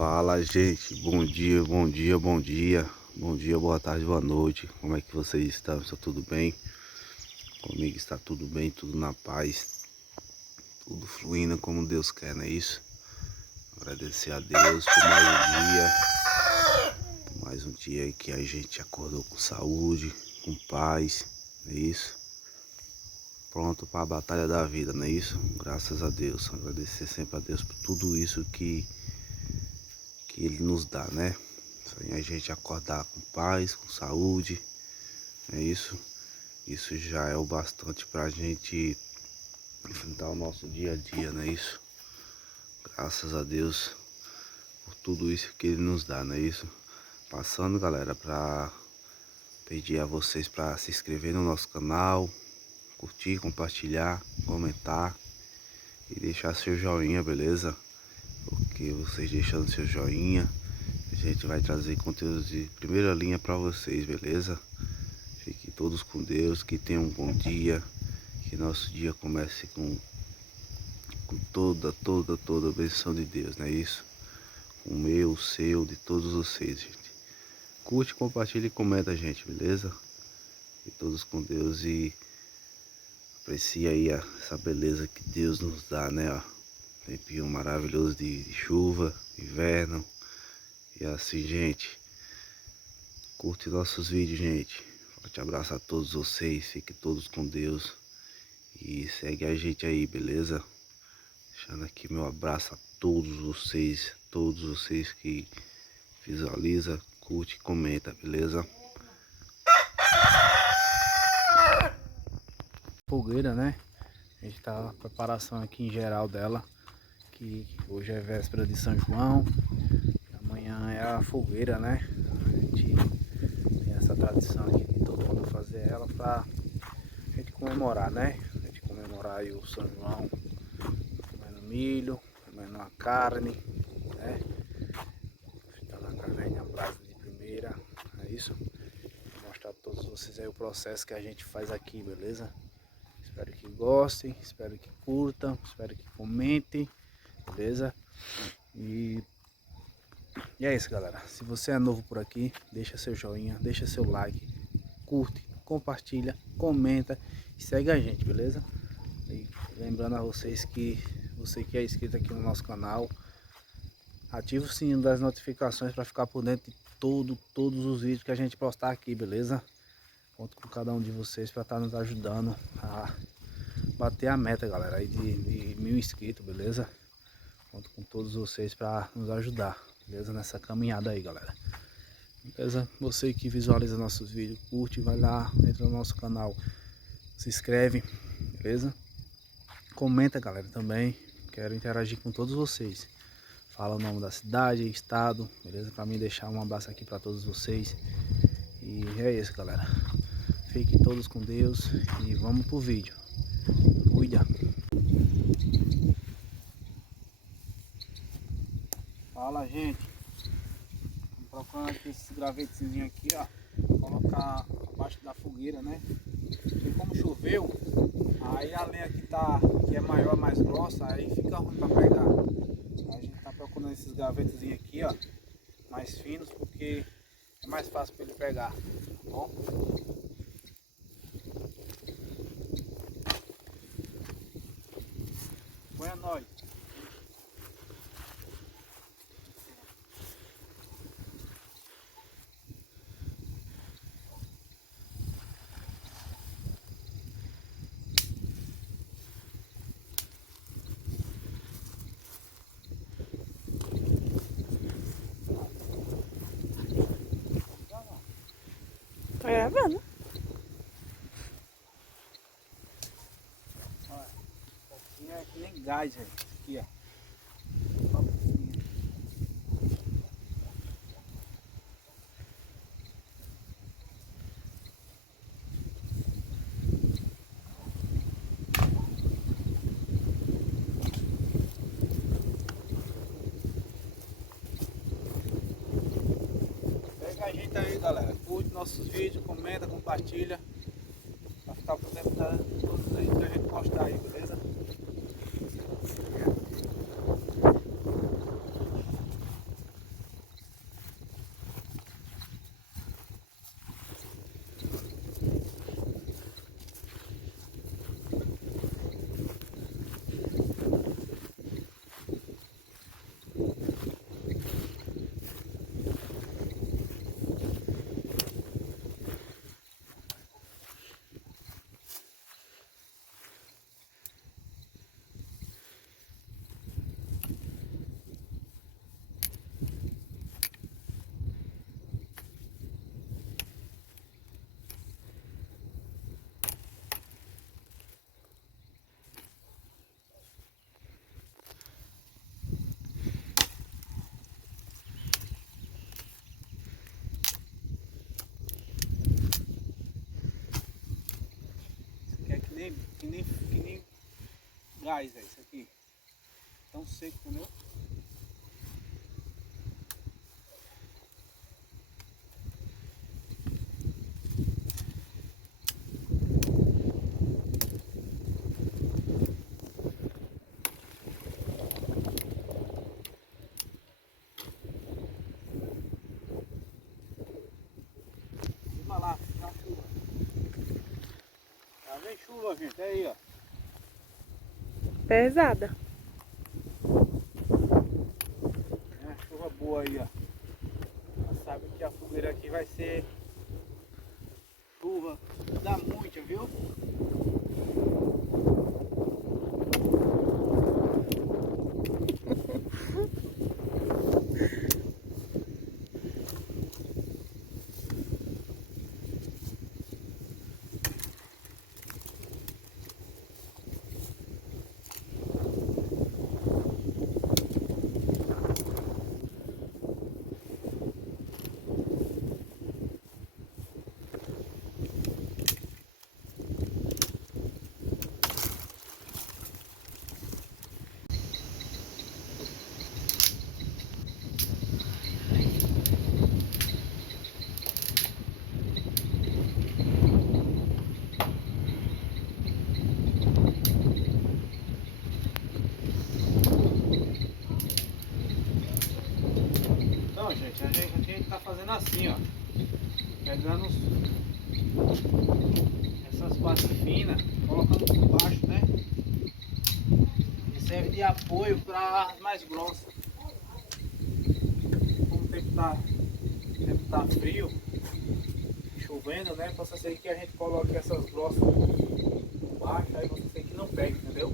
Fala, gente, bom dia, bom dia, bom dia. Bom dia, boa tarde, boa noite. Como é que vocês estão? Está tudo bem? Comigo está tudo bem, tudo na paz, tudo fluindo como Deus quer, não é isso? Agradecer a Deus por mais um dia aí que a gente acordou com saúde, com paz, não é isso? Pronto para a batalha da vida, não é isso? Graças a Deus. Agradecer sempre a Deus por tudo isso que Ele nos dá, né? A gente acordar com paz, com saúde, é isso. Isso já é o bastante para a gente enfrentar o nosso dia a dia, não é isso? Graças a Deus por tudo isso que Ele nos dá, não é isso? Passando, galera, para pedir a vocês para se inscrever no nosso canal, curtir, compartilhar, comentar e deixar seu joinha, beleza? Porque vocês deixando seu joinha, a gente vai trazer conteúdos de primeira linha para vocês, beleza? Fiquem todos com Deus, que tenham um bom dia, que nosso dia comece com toda a benção de Deus, não é isso? O meu, o seu, de todos vocês, gente. Curte, compartilha e comenta, gente, beleza? E todos com Deus e aprecia aí essa beleza que Deus nos dá, né? Ó. Tempinho maravilhoso de chuva, inverno. E assim, gente, curte nossos vídeos, gente. Forte abraço a todos vocês, fiquem todos com Deus. E segue a gente aí, beleza? Deixando aqui meu abraço a todos vocês que visualiza, curte e comenta, beleza? Fogueira, né? A gente tá preparação aqui em geral dela, que hoje é véspera de São João, amanhã é a fogueira, né? A gente tem essa tradição aqui de todo mundo fazer ela pra gente comemorar, né? A gente comemorar aí o São João, comendo milho, comendo uma carne, né? Fritando a carne aí na brasa de primeira, é isso? Vou mostrar pra todos vocês aí o processo que a gente faz aqui, beleza? Espero que gostem, espero que curtam, espero que comentem, beleza? E é isso, galera. Se você é novo por aqui, deixa seu joinha, deixa seu like, curte, compartilha, comenta e segue a gente, beleza? E lembrando a vocês que você que é inscrito aqui no nosso canal, ativa o sininho das notificações para ficar por dentro de todos os vídeos que a gente postar aqui, beleza? Conto com cada um de vocês para estar nos ajudando a bater a meta, galera, aí de 1000 inscritos, beleza? Conto com todos vocês para nos ajudar, beleza? Nessa caminhada aí, galera. Beleza? Você que visualiza nossos vídeos, curte, vai lá, entra no nosso canal, se inscreve, beleza? Comenta, galera, também. Quero interagir com todos vocês. Fala o nome da cidade, estado, beleza? Para mim deixar um abraço aqui para todos vocês. E é isso, galera. Fiquem todos com Deus e vamos pro vídeo. Cuida. Fala, gente. Estamos procurando aqui esses gravetezinhos aqui, ó. Colocar abaixo da fogueira, né? E como choveu, aí a lenha que é maior, mais grossa, aí fica ruim para pegar. Aí a gente tá procurando esses gavetezinhos aqui, ó, mais finos, porque é mais fácil para ele pegar, tá bom? Põe a nós. Tá gravando? Olha, pouquinho é que nem gás, velho. Aqui, ó. Pega a gente aí, galera. Curte nossos vídeos, comenta, compartilha. Pra ficar por dentro de todos os vídeos que a gente postar aí, beleza? gás, velho, isso aqui. Tão seco, entendeu? Vamos lá, já chuva. Já vem chuva, gente, aí, ó. Pesada. É uma chuva boa aí, ó. Já sabe que a fogueira aqui vai ser chuva da muita, viu? Então, gente, a gente tá fazendo assim, ó. Pegando essas partes finas, colocando por baixo, né? E serve de apoio para as mais grossas. Como o tempo tá frio, chovendo, né? Possa ser que a gente coloque essas grossas por baixo, aí possa ser que não pegue, entendeu?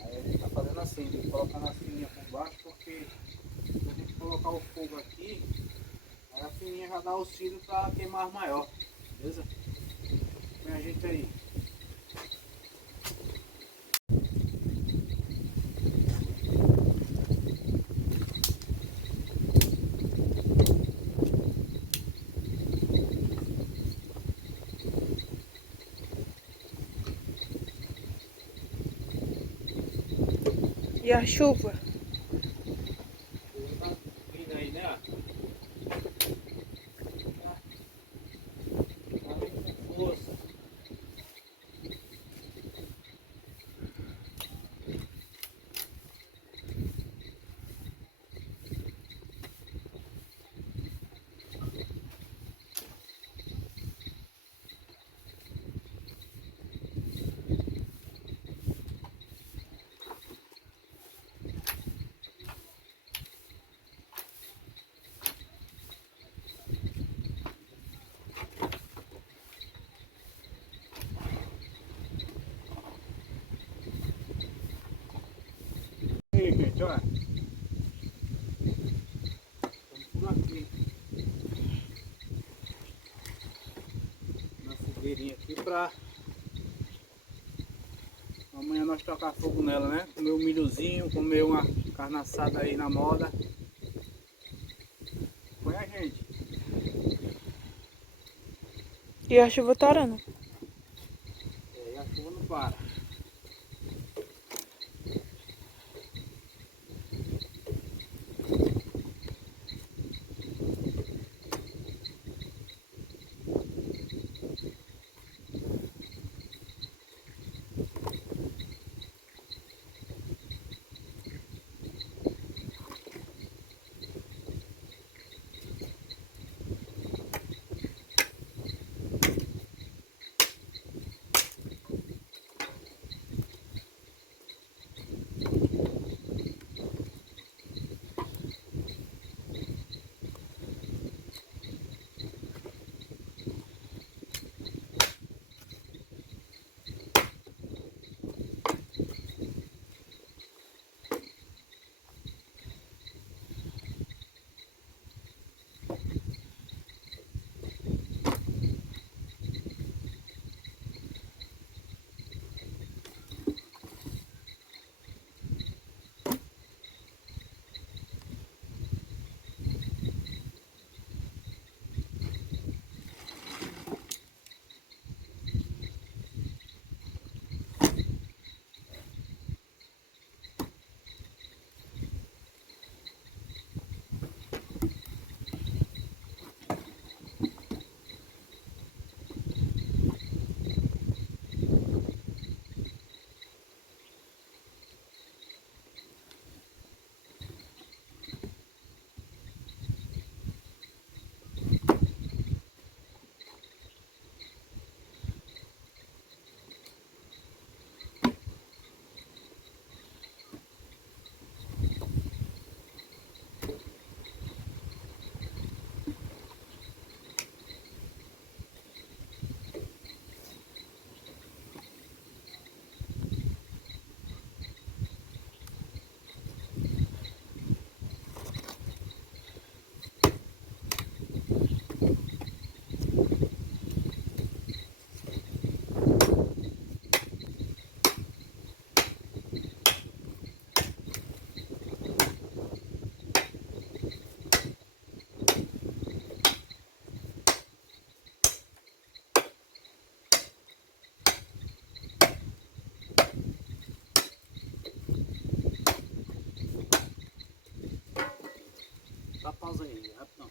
Aí a gente tá fazendo assim, colocando as fininhas por baixo, porque se a gente colocar o fogo aqui, aí a fininha já dá auxílio para queimar maior, beleza? Põe a gente aí. E a chuva? Tá vindo aí, né? Tá vindo com força. Aí, gente, olha. Estamos por aqui. Na fogueirinha aqui pra amanhã nós tocar fogo nela, né? Comer um milhozinho, comer uma carne assada aí na moda. Põe a gente. E a chuva torando. E a chuva não para. pausa aí, rapidão.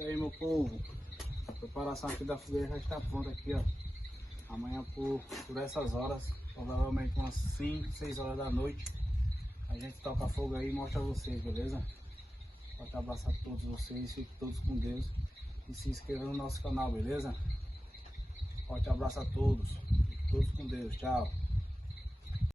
Isso aí, meu povo. A preparação aqui da fogueira já está pronta aqui, ó. Amanhã por essas horas, provavelmente umas 5, 6 horas da noite, a gente toca fogo aí e mostra a vocês, beleza? Forte abraço a todos vocês, fiquem todos com Deus e se inscrevam no nosso canal, beleza? Forte abraço a todos, fiquem todos com Deus, tchau.